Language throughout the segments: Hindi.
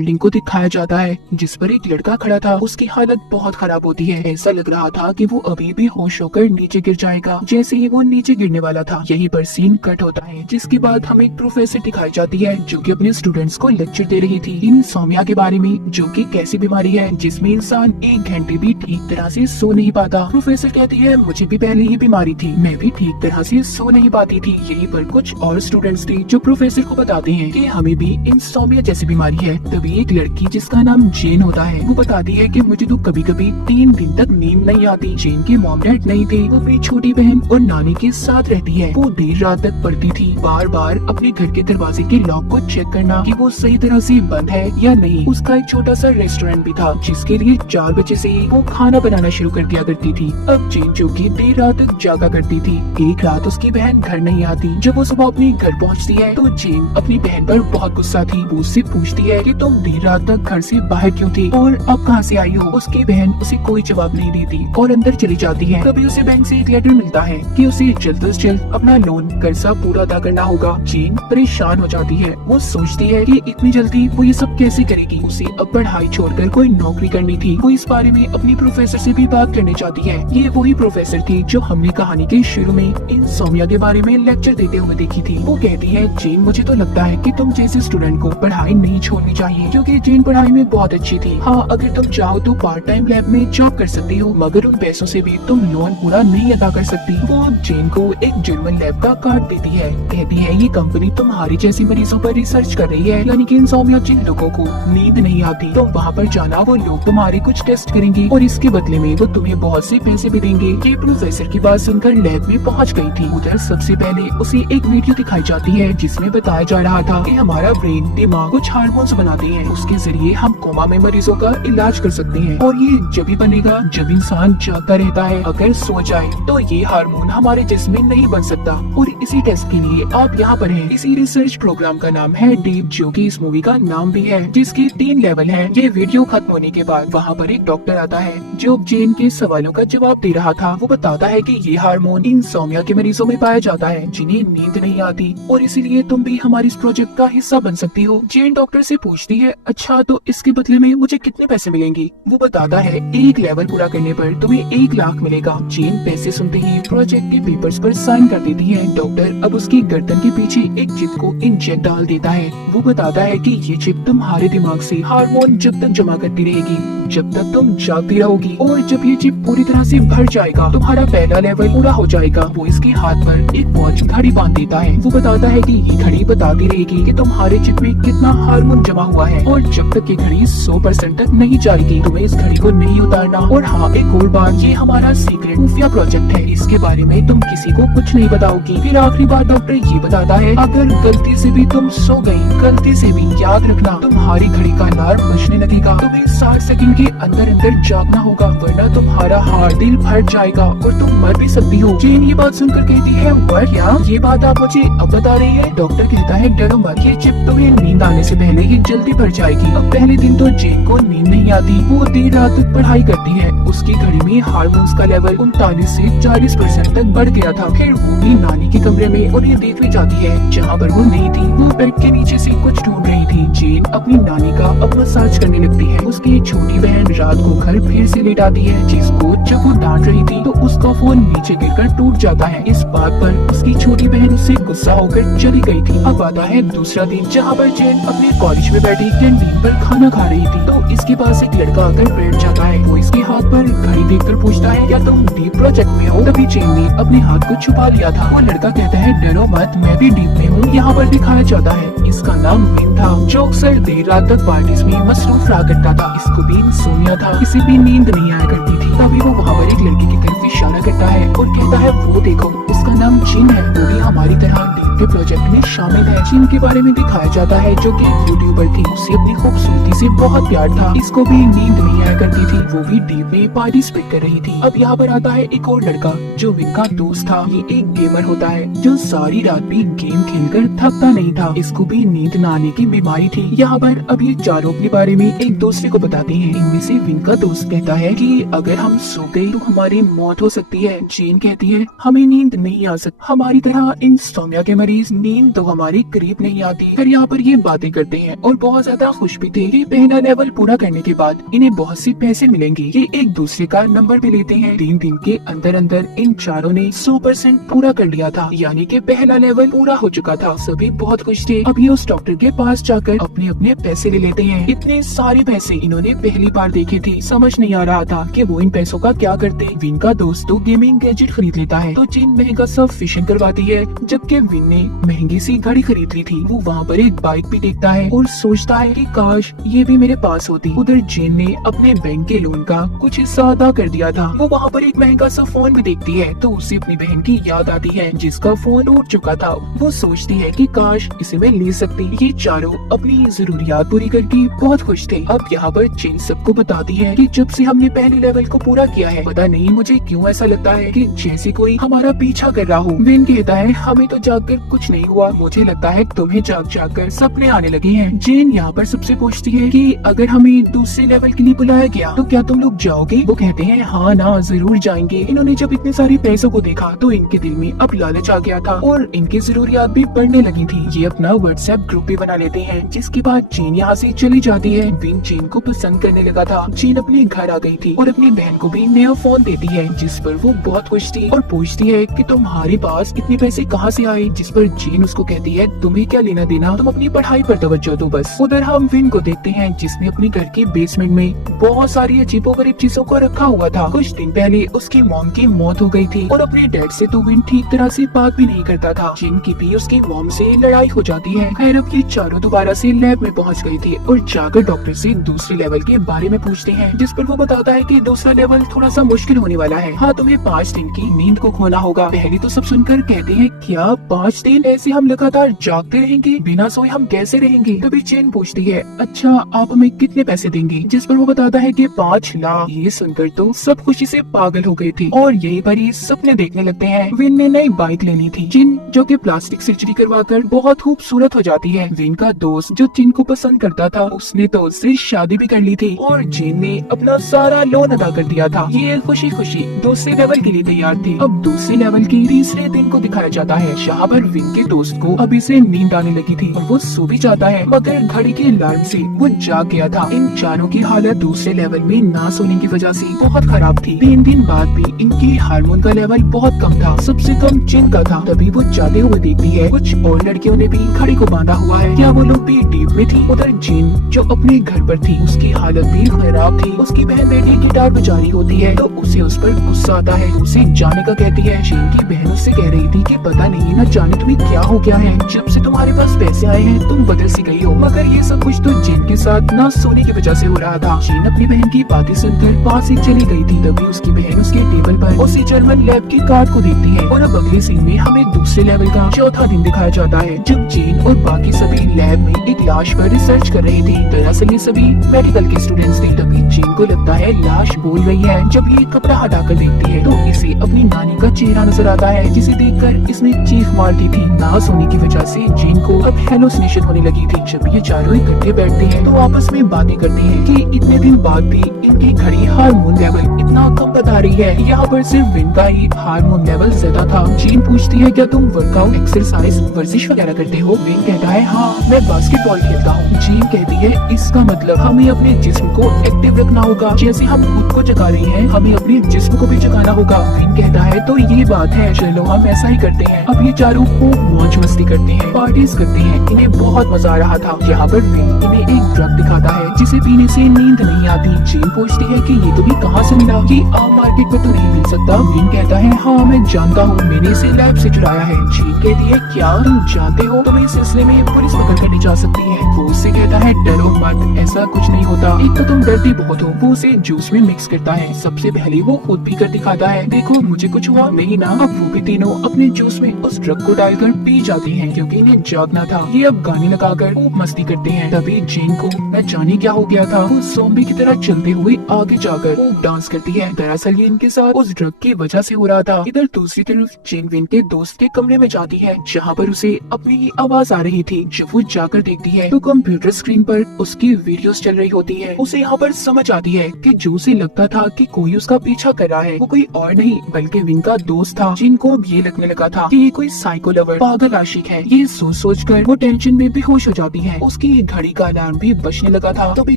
बिल्डिंग को दिखाया जाता है जिस पर एक लड़का खड़ा था। उसकी हालत बहुत खराब होती है। ऐसा लग रहा था कि वो अभी भी होश होकर नीचे गिर जाएगा। जैसे ही वो नीचे गिरने वाला था, यहीं पर सीन कट होता है, जिसके बाद हमें एक प्रोफेसर दिखाई जाती है जो कि अपने स्टूडेंट्स को लेक्चर दे रही थी इंसोम्निया के बारे में, जो कि कैसी बीमारी है जिसमें इंसान 1 घंटे भी ठीक तरह से सो नहीं पाता। प्रोफेसर कहती है मुझे भी पहले ये बीमारी थी, मैं भी ठीक तरह से सो नहीं पाती थी। यहीं पर कुछ और स्टूडेंट्स थे जो प्रोफेसर को बताते हैं कि हमें भी इंसोम्निया जैसी बीमारी है। तभी एक लड़की जिसका नाम जेन होता है वो बताती है कि मुझे तो कभी कभी 3 दिन तक नींद नहीं आती। जेन के मॉम डैड नहीं थे, वो अपनी छोटी बहन और नानी के साथ रहती है। वो देर रात तक पढ़ती थी, बार बार अपने घर के दरवाजे के लॉक को चेक करना कि वो सही तरह से बंद है या नहीं। उसका एक छोटा सा रेस्टोरेंट भी था जिसके लिए 4 बजे से ही वो खाना बनाना शुरू कर दिया करती थी। अब जेन जो कि देर रात तक जागा करती थी। एक रात उसकी बहन घर नहीं आती। जब वो सुबह अपने घर पहुंचती है तो जेन अपनी बहन पर बहुत गुस्सा थी। वो उससे पूछती है कि तुम देर रात तक घर से बाहर क्यों थी और अब कहां से आई हो। उसकी बहन उसे कोई जवाब नहीं देती और अंदर चली जाती है। तभी उसे बैंक से एक लेटर मिलता है कि उसे जल्द से जल्द अपना लोन कर्जा पूरा अदा करना होगा। जेन परेशान हो जाती है। वो सोचती है कि इतनी जल्दी वो ये सब कैसे करेगी। उसे अब पढ़ाई छोड़कर कोई नौकरी करनी थी। वो इस बारे में अपनी प्रोफेसर से भी बात करने चाहती है। ये वही प्रोफेसर थी जो हमने कहानी के शुरू में इंसोम्निया के बारे में लेक्चर देते हुए देखी थी। वो कहती है जेन मुझे तो लगता है कि तुम जैसे स्टूडेंट को पढ़ाई नहीं छोड़नी चाहिए, क्योंकि जेन पढ़ाई में बहुत अच्छी थी। हाँ, अगर तुम चाहो तो पार्ट टाइम लैब में जॉब कर सकती हो, मगर उन पैसों से भी तुम लोन पूरा नहीं अदा कर सकती। वो जेन को एक जर्मन लैब का कार्ड देती है। कहती है ये कंपनी तुम्हारी जैसी मरीजों पर रिसर्च कर रही है, यानी कि इंसोम्निया जिन लोगों को नींद नहीं आती तो वहाँ पर जाना, वो लोग तुम्हारे कुछ टेस्ट करेंगे और इसके बदले में वो तुम्हें बहुत से पैसे भी देंगे। ये प्रोफेसर की बात सुनकर लैब में पहुँच गई थी। उधर सबसे पहले उसे एक वीडियो दिखाई जाती है जिसमें बताया जा रहा था कि हमारा ब्रेन, दिमाग कुछ हार्मोन्स बनाते हैं, उसके जरिए हम कोमा में मरीजों का इलाज कर सकते हैं। और ये जब भी बनेगा जब इंसान जागता रहता है। अगर सो जाए तो ये हार्मोन हमारे जिस्म में नहीं बन सकता। और इसी टेस्ट के लिए आप यहाँ पर हैं। इसी रिसर्च प्रोग्राम का नाम है डीप, जो कि इस मूवी का नाम भी है, जिसके 3 लेवल हैं। ये वीडियो खत्म होने के बाद वहाँ पर एक डॉक्टर आता है जो जेन के सवालों का जवाब दे रहा था। वो बताता है कि ये हार्मोन इंसोम्निया के मरीजों में पाया जाता है जिन्हें नींद नहीं आती, और इसीलिए तुम भी हमारे इस प्रोजेक्ट का हिस्सा बन सकती हो। जेन डॉक्टर से पूछती है अच्छा तो इसके बदले में मुझे कितने पैसे मिलेंगे। वो बताता है 1 लेवल पूरा करने पर तुम्हें 1 लाख मिलेगा। जेन पैसे सुनते ही प्रोजेक्ट के पेपर्स पर साइन कर देती है। डॉक्टर अब उसकी गर्दन के पीछे एक चिप को इंजेक्ट डाल देता है। वो बताता है कि ये चिप तुम्हारे दिमाग से हार्मोन जब तक जमा करती रहेगी जब तक तुम जागती रहोगी, और जब ये चिप पूरी तरह से भर जाएगा तुम्हारा पहला लेवल पूरा हो जाएगा। वो इसके हाथ पर एक वॉच घड़ी बांध देता है। वो बताता है कि ये घड़ी बताती रहेगी कि तुम्हारे चिप में कितना हार्मोन जमा हुआ है, और जब तक ये घड़ी 100% तक नहीं जाएगी तुम्हें इस घड़ी को नहीं उतारना। और हाँ, एक और बात, ये हमारा सीक्रेट खुफिया प्रोजेक्ट है, इसके बारे में तुम किसी को कुछ नहीं बताओगी। फिर आखिरी बात डॉक्टर ये बताता है अगर गलती से भी तुम सो गई, गलती से भी, याद रखना तुम्हारी घड़ी का अलार्म बजने लगेगा। तुम्हें 60 सेकंड के अंदर अंदर जागना होगा, वरना तुम्हारा हार्ट दिल फट जाएगा और तुम मर भी सकती हो। जेन ये बात सुनकर कहती है व्हाट, क्या ये बात आप मुझे अब बता रही है। डॉक्टर कहता है डरो मत, ये चिप तुम्हें नींद आने से पहले ही जल्दी भर जाएगी। अब पहले दिन तो जेन को नींद नहीं आती। वो देर रात तक पढ़ाई करती है। उसकी घड़ी में हार्मोन्स का लेवल 39 से 40% तक बढ़ गया था। फिर वो भी नानी के कमरे में उन्हें देखने जाती है जहाँ पर वो नहीं थी। वो बेड के नीचे से कुछ ढूंढ रही थी। जेन अपनी नानी का अब मसाज करने लगती है। उसकी छोटी बहन रात को घर फिर से लेट आती है, जिसको जब वो डांट रही थी तो उसका फोन नीचे गिरकर टूट जाता है। इस बात पर उसकी छोटी बहन उससे गुस्सा होकर चली गई थी। अब आता है दूसरा दिन, जहाँ पर जेन अपने कॉलेज में बैठी कैंटीन पर खाना खा रही थी तो इसके पास एक लड़का आकर बैठ जाता है। वो इसके हाथ पर घड़ी देखकर पूछता है क्या तुम डीप प्रोजेक्ट में हो। तभी जेन ने अपने हाथ को छुपा लिया था। वो लड़का कहता है डरो मत, मैं भी डीप में हूँ। यहाँ पर दिखाया जाता है इसका नाम विन था, जो अक्सर देर रात तक पार्टीज में मसरूफ रहा करता था। इसको भी इंसोम्निया था, इसे भी नींद नहीं आया करती थी। तभी वो वहाँ पर एक लड़की की तरफ इशारा करता है और कहता है वो देखो, उसका नाम जिन है, वो भी हमारी तरह डीप के प्रोजेक्ट में शामिल है। जिन के बारे में दिखाया जाता है जो कि यूट्यूबर थी। उसे अपनी खूबसूरती से बहुत प्यार था। इसको भी नींद नहीं आया करती थी। वो भी डीप में पार्टिसिपेट कर रही थी। अब यहाँ पर आता है एक और लड़का जो विन का दोस्त था। ये एक गेमर होता है जो सारी रात भी गेम खेलकर थकता नहीं था। इसको भी नींद न आने की बीमारी थी। यहाँ पर अब ये चारों अपने बारे में एक दूसरे को बताते हैं। इनमें से विन का दोस्त कहता है कि अगर हम सो गए तो हमारी मौत हो सकती है। जेन कहती है हमें नींद नहीं आ सकता। हमारी तरह इंसोम्निया के मरीज नींद तो हमारी करीब नहीं आती। फिर यहाँ पर ये बातें करते हैं और बहुत ज्यादा खुश भी थे कि पहला लेवल पूरा करने के बाद इन्हें बहुत से पैसे मिलेंगे। ये एक दूसरे का नंबर भी लेते हैं। 3 दिन के अंदर अंदर इन चारों ने 100% पूरा कर लिया था, यानी कि पहला लेवल पूरा हो चुका था। सभी बहुत खुश थे। अब ये उस डॉक्टर के पास जाकर अपने अपने पैसे ले लेते हैं। इतने सारे पैसे इन्होंने पहली बार देखे थे। समझ नहीं आ रहा था कि वो इन पैसों का क्या करते। विन का दोस्त तो गेमिंग गैजेट खरीद लेता है तो जिन महंगा सा फिशिंग करवाती है, जबकि विन ने महंगी सी घड़ी खरीद ली थी। वो वहाँ पर एक बाइक भी देखता है और सोचता है कि काश ये भी मेरे पास होती। उधर जिन ने अपने बैंक के लोन का कुछ हिस्सा अदा कर दिया था। वो वहाँ पर एक महंगा सा फोन भी देखती है तो उसे अपनी बहन की याद आती है जिसका फोन टूट चुका था। वो सोचती है कि काश इसे मैं ले सकती। ये चारों अपनी जरूरियात पूरी करके बहुत खुश थे। अब यहाँ पर जिन सबको बताती है कि जब से हमने पहले लेवल को पूरा किया है, पता नहीं मुझे क्यों ऐसा लगता है कि जैसे कोई हमारा पीछा कर रहा हो। विन कहता है हमें तो जागकर कुछ नहीं हुआ, मुझे लगता है तुम्हें जाग जाग कर सपने आने लगे हैं। जेन यहाँ पर सबसे पूछती है कि अगर हमें दूसरे लेवल के लिए बुलाया गया तो क्या तुम लोग जाओगे? वो कहते हैं हाँ ना जरूर जाएंगे। इन्होंने जब इतने सारे पैसों को देखा तो इनके दिल में अब लालच आ गया था और इनकी जरूरियात भी बढ़ने लगी थी। ये अपना व्हाट्सएप ग्रुप भी बना लेते हैं, जिसके बाद चीन यहाँ से चली जाती है। विन चीन को पसंद करने लगा था। चीन अपने घर आ गई थी और अपनी बहन को भी नया फोन देती है, जिस पर वो बहुत खुश थी और पूछती है कि तुम्हारे पास इतने पैसे कहाँ से आए? जिस पर जीन उसको कहती है तुम्हें क्या लेना देना, तुम अपनी पढ़ाई पर तवज्जो दो बस। उधर हम विन को देखते हैं जिसने अपने घर के बेसमेंट में बहुत सारी अजीबोगरीब चीजों को रखा हुआ था। कुछ दिन पहले उसकी मॉम की मौत हो गई थी और अपने डैड से तो विन ठीक तरह से बात भी नहीं करता था। जिन की भी उसकी मॉम से लड़ाई हो जाती है। खैर अब ये चारों दोबारा से लैब में पहुंच गई थी और जाकर डॉक्टर से दूसरे लेवल के बारे में पूछते हैं, जिस पर वो बताता है कि दूसरा लेवल थोड़ा सा मुश्किल होने वाला है। हाँ, तुम्हें 5 दिन की नींद को खोना होगा। पहले तो सब सुनकर कहते हैं क्या 5 दिन ऐसे हम लगातार जागते रहेंगे? बिना सोए हम कैसे रहेंगे? तभी चेन पूछती है अच्छा आप हमें कितने पैसे देंगे? जिस पर वो बताता है कि 5 लाख। ये सुनकर तो सब खुशी से पागल हो गए थे और यही पर ही सपने देखने लगते हैं। विन ने नई बाइक लेनी थी, जिन जो कि प्लास्टिक सर्जरी करवाकर बहुत खूबसूरत हो जाती है। विन का दोस्त जो जिन को पसंद करता था उसने तो उससे शादी भी कर ली थी और जिन ने अपना सारा लोन अदा कर दिया था। ये खुशी खुशी दूसरे लेवल के लिए तैयार थी। अब दूसरे लेवल के तीसरे दिन को दिखाया जाता है, जहाँ पर विन के दोस्त को अभी से नींद आने लगी थी और वो सो भी जाता है, मगर घड़ी के अलार्म से वो जाग गया था। इन चारों की हालत दूसरे लेवल में ना सोने की वजह से बहुत खराब थी। 3 दिन बाद भी इनकी हार्मोन का लेवल बहुत कम था, सबसे कम जिन का था। तभी वो जाते हुए देखती है कुछ और लड़कियों ने भी घड़ी को बांधा हुआ है। क्या वो लोग भी डीप में थी? उधर जिन जो अपने घर पर थी उसकी हालत भी खराब थी। उसकी बहन बेटी गिटार बजा रही होती है तो उसे उस पर गुस्सा आता है, उसे जाने का कहती है। जिन की बहन उससे कह रही थी कि पता नहीं ना जाने तुम्हें क्या हो गया है, जब से तुम्हारे पास पैसे आए हैं तुम बदल सी गई हो। मगर ये सब कुछ तो जिन के साथ ना सोने की वजह से हो रहा था। जिन अपनी बहन की बातें सुनकर वहाँ से चली गई थी। तभी उसकी बहन उसके टेबल पर उसी जर्मन लैब की कार्ड को देखती है और अब अगले सीन में हमें दूसरे लेवल का चौथा दिन दिखाया जाता है, जब जिन और बाकी सभी लैब में एक लाश पर रिसर्च कर रही थी। दरअसल ये सभी मेडिकल के स्टूडेंट्स थे। तभी जिन को लगता है लाश बोल रही है। जब ये कपड़ा हटाकर देखती है तो इसे अपनी नानी का चेहरा नजर आता है, जिसे देखकर इसने चीख मार दी थी। ना सोने की वजह से जिन को अब हेलुसिनेशन होने लगी थी। जब ये चारों इकट्ठे बैठते हैं तो आपस में बातें करते हैं कि इतने दिन बाद भी इनकी घड़ी हार्मोन लेवल इतना कम बता रही है। यहाँ पर सिर्फ विन का ही हार्मोन लेवल ज्यादा था। जिन पूछती है क्या तुम वर्कआउट एक्सरसाइज वर्जिश वगैरह करते हो? विन कहता है हाँ मैं बास्केटबॉल खेलता हूँ। जिन कहती है इसका मतलब हमें अपने जिस्म को एक्टिव रखना होगा, जैसे हम खुद को जगा रहे हैं हमें अपने जिस्म को भी जगाना होगा। विन कहता है तो ये बात है, चलो हम ऐसा ही करते हैं। अब ये चारों खूब मौज मस्ती करते हैं, पार्टीज करते हैं, इन्हें बहुत मजा आ रहा था। यहाँ पर विन इन्हें एक ड्रग दिखाता है जिसे पीने से नींद नहीं आती। जिन पूछती है कि ये तुम्हें कहाँ से मिला? ये आम मार्केट में तो नहीं मिल सकता। विन कहता है हाँ मैं जानता हूँ, मैंने इसे लैब से चुराया है। जिन कहती है क्या तुम जानते हो? तुम्हें इस सिलसिले में पुलिस पकड़ कर ले जा सकती है। वो उससे कहता है डरो मत, ऐसा कुछ नहीं होता, एक तो तुम डरती बहुत हो। वो उसे जूस में मिक्स करता है। सबसे पहले वो खुद पी कर दिखाता है, देखो मुझे कुछ हुआ नहीं ना। अब वो भी तीनों अपने जूस में उस ड्रग को डालकर पी जाते हैं क्योंकि इन्हें जागना था। ये अब गाने लगाकर खूब मस्ती करते हैं। तभी जिन को न जाने क्या हो गया था, वो ज़ॉम्बी की तरह चलते हुए आगे जाकर खूब डांस करती है। दरअसल ये इनके साथ उस ड्रग की वजह से हो रहा था। इधर दूसरी तरफ जिन विन के दोस्त के कमरे में जाती है, जहाँ पर उसे अपनी ही आवाज आ रही थी। जब वो जाकर देखती है तो कंप्यूटर स्क्रीन पर उसकी वीडियो वीडियोस चल रही होती है। उसे यहाँ पर समझ आती है कि जो उसे लगता था कि कोई उसका पीछा कर रहा है वो कोई और नहीं बल्कि विन का दोस्त था, जिनको अब ये लगने लगा था कि ये कोई साइको लवर पागल आशिक है। ये सोच कर वो टेंशन में बेहोश हो जाती है। उसकी घड़ी का अलार्म भी बजने लगा था, तभी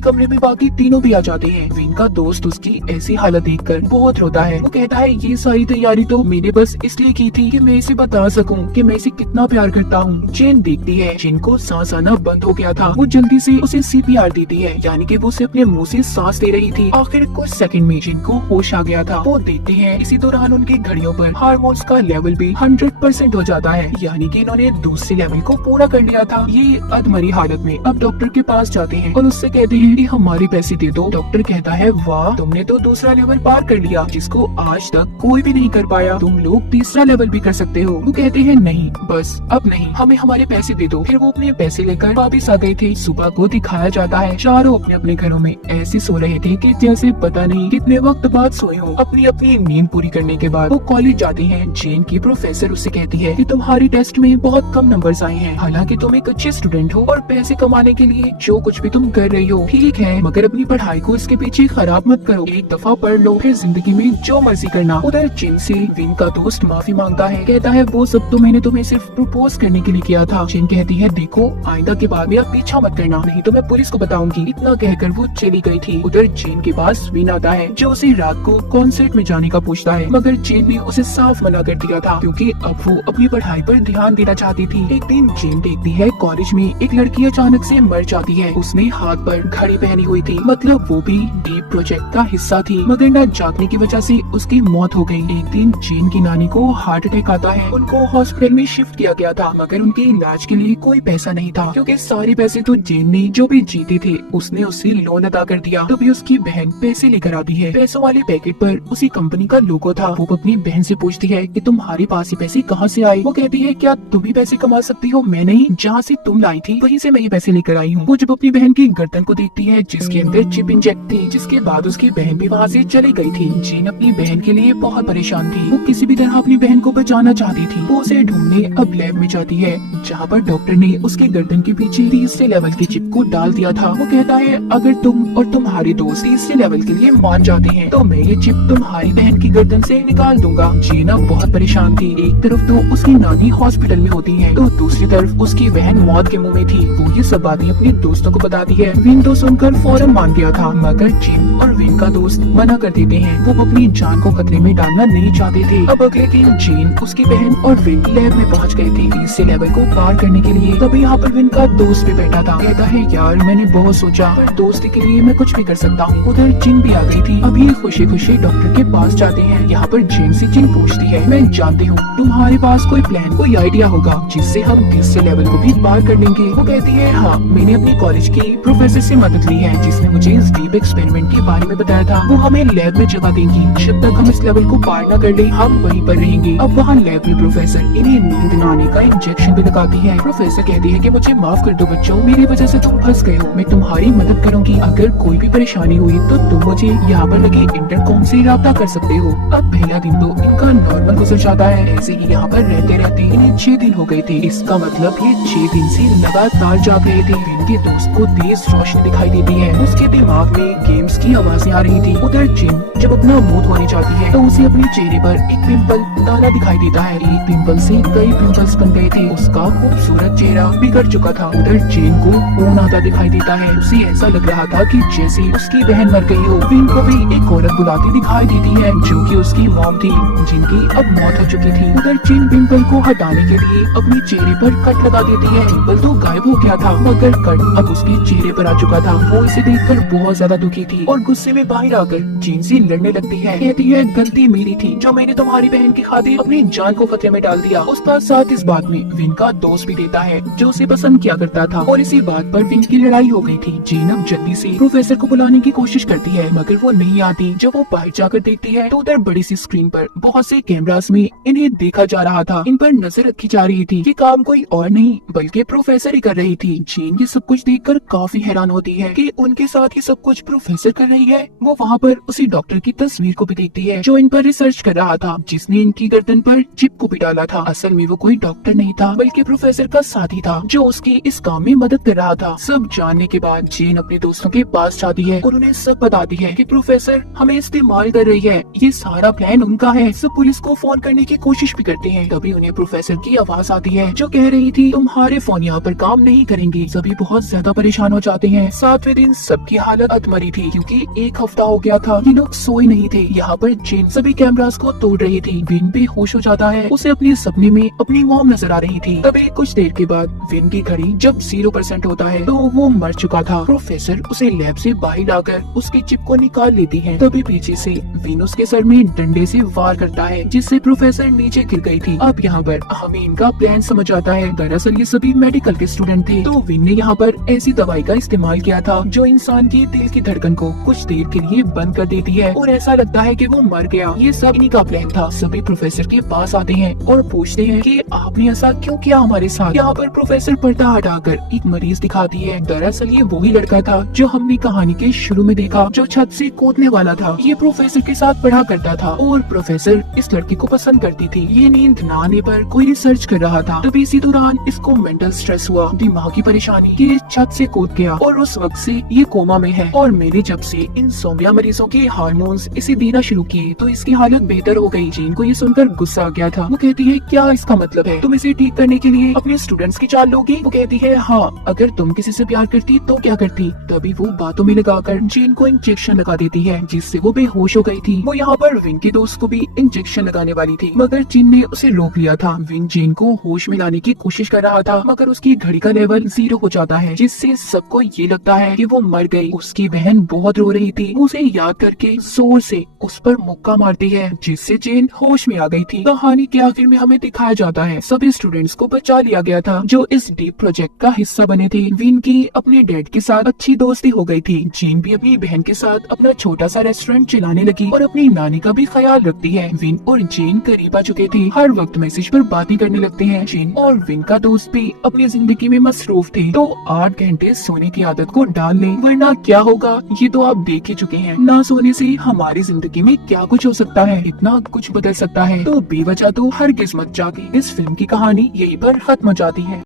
कमरे में बाकी तीनों भी आ जाते हैं। विन का दोस्त उसकी ऐसी हालत देखकर बहुत रोता है। वो कहता है ये सारी तैयारी तो मैंने बस इसलिए की थी कि मैं इसे बता सकूं कि मैं इसे कितना प्यार करता हूँ। जेन देखती है जिन को सांस आना बंद हो गया था। वो जल्दी से उसे CPR देती है, यानी कि वो उसे अपने मुंह से सांस दे रही थी। आखिर कुछ सेकंड में जिन को होश आ गया था। वो देखती है इसी दौरान उनकी घड़ियों पर हार्मोन्स का लेवल भी 100% हो जाता है, यानी कि इन्होंने दूसरे लेवल को पूरा कर लिया था। ये अधमरी हालत में अब डॉक्टर के पास जाते हैं और उससे कहते हैं कि हमारे पैसे दे दो। डॉक्टर कहता है वाह, तुमने तो दूसरा लेवल पार कर लिया जिसको आज तक कोई भी नहीं कर पाया। तुम लोग तीसरा लेवल भी कर सकते हो। वो कहते हैं नहीं, बस अब नहीं, हमें हमारे पैसे दे दो। फिर वो अपने पैसे लेकर वापस आ गए थे। सुबह को दिखाया जाता है चारों अपने अपने घरों में ऐसे सो रहे थे कि जैसे पता नहीं कितने वक्त बाद सोए हो। अपनी अपनी नींद पूरी करने के बाद वो कॉलेज जाते हैं। जेन की प्रोफेसर उससे कहती है कि तुम्हारी टेस्ट में बहुत कम नंबर्स आए हैं। हालांकि तुम एक अच्छे स्टूडेंट हो और पैसे कमाने के लिए जो कुछ भी तुम कर रही हो ठीक है, मगर अपनी पढ़ाई को इसके पीछे खराब मत करो। एक दफा पढ़ लो, फिर जिंदगी में जो मर्जी करना। उधर जेन से विन का दोस्त माफी मांगता है, कहता है वो सब तो मैंने तुम्हें सिर्फ प्रपोज करने के लिए किया था। जेन कहती है देखो, आइंदा के बाद मेरा पीछा मत करना, नहीं तो मैं पुलिस को बताऊंगी। इतना कहकर वो चली गई थी। उधर जेन के पास विन आता है जो उसे रात को कॉन्सर्ट में जाने का पूछता है, मगर जेन ने उसे साफ मना कर दिया था क्योंकि अब वो अपनी पढ़ाई पर ध्यान देना चाहती थी। एक दिन जेन देखती है कॉलेज में एक लड़की अचानक से मर जाती है। उसने हाथ पर घड़ी पहनी हुई थी, मतलब वो भी डीप प्रोजेक्ट का हिस्सा थी, मगर न जागने की वजह से उसकी मौत हो गई। एक दिन जेन की नानी को हार्ट अटैक आता है। उनको हॉस्पिटल में शिफ्ट किया गया था, मगर उनके इलाज के लिए कोई पैसा नहीं था क्योंकि सारे पैसे तो जेन ने जो भी जीते थे उसने उसे लोन अदा कर दिया। तभी उसकी बहन पैसे लेकर आती है। पैसों वाले पैकेट पर उसी कंपनी का लोगो था। वो अपनी बहन से पूछती है कि तुम्हारे पास ये पैसे कहाँ से आए। वो कहती है क्या तुम भी पैसे कमा सकती हो? मैं नहीं, जहाँ से तुम लाई थी वहीं से मैं ये पैसे लेकर आई हूँ। वो जब अपनी बहन की गर्दन को देखती है जिसके अंदर चिप इंजेक्ट थी, जिसके बाद उसकी बहन भी वहाँ से चली गई थी। जेन अपनी बहन के लिए बहुत परेशान थी। वो किसी भी तरह अपनी बहन को बचाना चाहती थी। वो उसे ढूंढने अब लैब में जाती है जहाँ पर डॉक्टर ने उसके गर्दन के पीछे तीसरे लेवल की चिप को डाल दिया था। वो कहता है अगर तुम और तुम्हारे दोस्त तीसरे लेवल के लिए मान जाते हैं तो मैं ये चिप तुम्हारी बहन की गर्दन से निकाल दूंगा। जीना बहुत परेशान थी। एक तरफ तो उसकी नानी हॉस्पिटल में होती है तो दूसरी तरफ उसकी बहन मौत के मुंह में थी। वो ये सब बातें अपने दोस्तों को बताती है। विन तो सुनकर फौरन मान गया था, मगर जिन और विन का दोस्त मना कर देते हैं। वो अपनी जान को खतरे में डालना नहीं चाहते थे। अब अगले दिन जीन, उसकी बहन और विन लैब में पहुंच गए थे तीसरे लेवल को पार करने के लिए। तभी यहाँ पर विन का दोस्त भी बैठा था। कहता है यार मैंने बहुत सोचा, पर दोस्ती के लिए मैं कुछ भी कर सकता हूँ। उधर जिन भी आ गई थी। अभी खुशी खुशी डॉक्टर के पास जाते हैं। यहाँ पर जिन से जिन पूछती है मैं जानती हूँ तुम्हारे पास कोई प्लान, कोई आइडिया होगा जिससे हम तीसरे लेवल को भी पार कर लेंगे। वो कहती है हाँ, मैंने अपने कॉलेज की प्रोफेसर से मदद ली है जिसने मुझे इस डीप एक्सपेरिमेंट के बारे में बताया था। वो हमें लैब में जगह देंगी। जब तक हम इस लेवल को पार न कर ले हम वहीं पर रहेंगे। अब वहाँ लैब में प्रोफेसर इन्हें नींद न आने का इंजेक्शन भी लगाती है। प्रोफेसर कहती है कि मुझे माफ कर दो बच्चों, मेरी वजह से तुम फंस गए हो। मैं तुम्हारी मदद करूंगी। अगर कोई भी परेशानी हुई तो तुम मुझे यहाँ पर लगे इंटरकॉम से राब्ता कर सकते हो। अब पहला दिन तो इनका नॉर्मल गुजर जाता है। ऐसे ही यहाँ पर रहते रहते इन्हें 6 दिन हो गए थे। इसका मतलब ये 6 दिन से लगातार जाग रहे थे। इनके दोस्त को तेज रोशनी दिखाई देती है। उसके दिमाग में गेम्स की आवाजें आ रही थी। उधर जिन जब अपना मुंह धोने जाती है तो उसे अपने चेहरे पर एक पिंपल दाना दिखाई देता है। एक पिंपल से कई पिंपल्स बन गए थे। उसका खूबसूरत चेहरा बिगड़ चुका था। उधर जेन को खून आता दिखाई देता है। उसे ऐसा लग रहा था कि जैसे उसकी बहन मर गई हो। विन को भी एक औरत बुलाती दिखाई देती है जो कि उसकी मॉम थी, जिनकी अब मौत हो चुकी थी। उधर जिन पिंपल को हटाने के लिए अपने चेहरे पर कट लगा देती है। पिंपल तो गायब हो गया था, मगर कट अब उसके चेहरे पर आ चुका था। वो इसे देखकर बहुत ज्यादा दुखी थी और गुस्से में बाहर आकर जिन से लड़ने लगती है। कहती है गलती मेरी थी जो मैंने तुम्हारी बहन की खातिर अपनी जान को खतरे में डाल दिया। उसका साथ इस बात में विन का दोस्त भी देता है जो उसे पसंद किया करता था और इसी बात पर विन की लड़ाई हो गई थी। जीन अब जल्दी से प्रोफेसर को बुलाने की कोशिश करती है मगर वो नहीं आती। जब वो बाहर जाकर देखती है तो उधर बड़ी सी स्क्रीन पर बहुत से कैमरास में इन्हें देखा जा रहा था। इन पर नजर रखी जा रही थी। ये काम कोई और नहीं बल्कि प्रोफेसर ही कर रही थी। जीन ये सब कुछ देखकर काफी हैरान होती है कि उनके साथ ये सब कुछ प्रोफेसर कर रही है। वो वहाँ पर उसी डॉक्टर की तस्वीर को भी देखती है जो इन पर रिसर्च कर रहा था, जिसने इनकी गर्दन पर चिप को भी डाला था। असल में वो कोई डॉक्टर नहीं था बल्कि प्रोफेसर का साथी था जो उसकी इस काम में मदद कर रहा था। सब जानने के बाद बाद जेन अपने दोस्तों के पास जाती है और उन्हें सब बताती है कि प्रोफेसर हमें इस्तेमाल कर रही है, ये सारा प्लान उनका है। सब पुलिस को फोन करने की कोशिश भी करते हैं। तभी उन्हें प्रोफेसर की आवाज आती है जो कह रही थी तुम्हारे फोन यहाँ पर काम नहीं करेंगे। सभी बहुत ज्यादा परेशान हो जाते हैं। 7वें दिन सबकी हालत अधमरी थी क्योंकि 1 हफ्ता हो गया था, ये लोग सोए नहीं थे। यहाँ पर जेन सभी कैमरास को तोड़ रही थी। विन बेहोश हो जाता है, उसे अपने सपने में अपनी मॉम नजर आ रही थी। तभी कुछ देर के बाद विन की घड़ी जब 0% होता है तो वो मर चुका था। प्रोफेसर उसे लैब से बाहर लाकर उसकी चिप को निकाल लेती है। तभी पीछे से विन उसके सर में डंडे से वार करता है जिससे प्रोफेसर नीचे गिर गई थी। अब यहाँ पर हमें इनका प्लान समझ आता है। दरअसल ये सभी मेडिकल के स्टूडेंट थे। तो विन ने यहाँ पर ऐसी दवाई का इस्तेमाल किया था जो इंसान की दिल की धड़कन को कुछ देर के लिए बंद कर देती है और ऐसा लगता है कि वो मर गया। ये सब इन्हीं का प्लान था। सभी प्रोफेसर के पास आते हैं और पूछते हैं कि आपने ऐसा क्यों किया हमारे साथ। यहाँ पर प्रोफेसर पर्दा हटाकर एक मरीज दिखाती है। दरअसल ये वही लड़का था जो हमने कहानी के शुरू में देखा, जो छत से कूदने वाला था। ये प्रोफेसर के साथ पढ़ा करता था और प्रोफेसर इस लड़के को पसंद करती थी। ये नींद न आने पर कोई रिसर्च कर रहा था। तभी इसी दौरान इसको मेंटल स्ट्रेस हुआ, दिमागी परेशानी, ये छत से कूद गया और उस वक्त से ये कोमा में है। और मैंने जब से इंसोम्निया मरीजों के हार्मोन्स इसे देना शुरू किए तो इसकी हालत बेहतर हो गई। जेन को ये सुनकर गुस्सा आ गया था। वो कहती है क्या इसका मतलब है तुम इसे ठीक करने के लिए अपने स्टूडेंट्स की चाल लोगी। वो कहती है हाँ, अगर तुम किसी से प्यार करती तो क्या करती। तभी वो बातों में लगाकर जेन को इंजेक्शन लगा देती है जिससे वो बेहोश हो गई थी। वो यहाँ पर विन के दोस्त को भी इंजेक्शन लगाने वाली थी मगर जेन ने उसे रोक लिया था। विन जेन को होश में लाने की कोशिश कर रहा था मगर उसकी घड़ी का लेवल 0 हो जाता है जिससे सबको ये लगता है कि वो मर गई। उसकी बहन बहुत रो रही थी। उसे याद करके जोर से उस पर मुक्का मारती है जिससे जेन होश में आ गई थी। कहानी के आखिर में हमें दिखाया जाता है सभी स्टूडेंट्स को बचा लिया गया था जो इस डीप प्रोजेक्ट का हिस्सा बने थे। विन की अपने डैड के साथ अच्छी दोस्ती हो गई थी। जेन भी अपनी बहन के साथ अपना छोटा सा रेस्टोरेंट चलाने लगी और अपनी नानी का भी ख्याल रखती है। विन और जेन करीब आ चुके थे, हर वक्त मैसेज पर बातें करने लगते हैं। जेन और विन का दोस्त भी अपनी जिंदगी में मसरूफ थे तो 8 घंटे सोने की आदत को डाल लें वरना क्या होगा ये तो आप देख ही चुके हैं। ना सोने से हमारी जिंदगी में क्या कुछ हो सकता है, इतना कुछ बदल सकता है। तो बेवजह तो हरगिज़ मत जागी। इस फिल्म की कहानी यहीं पर खत्म हो जाती है।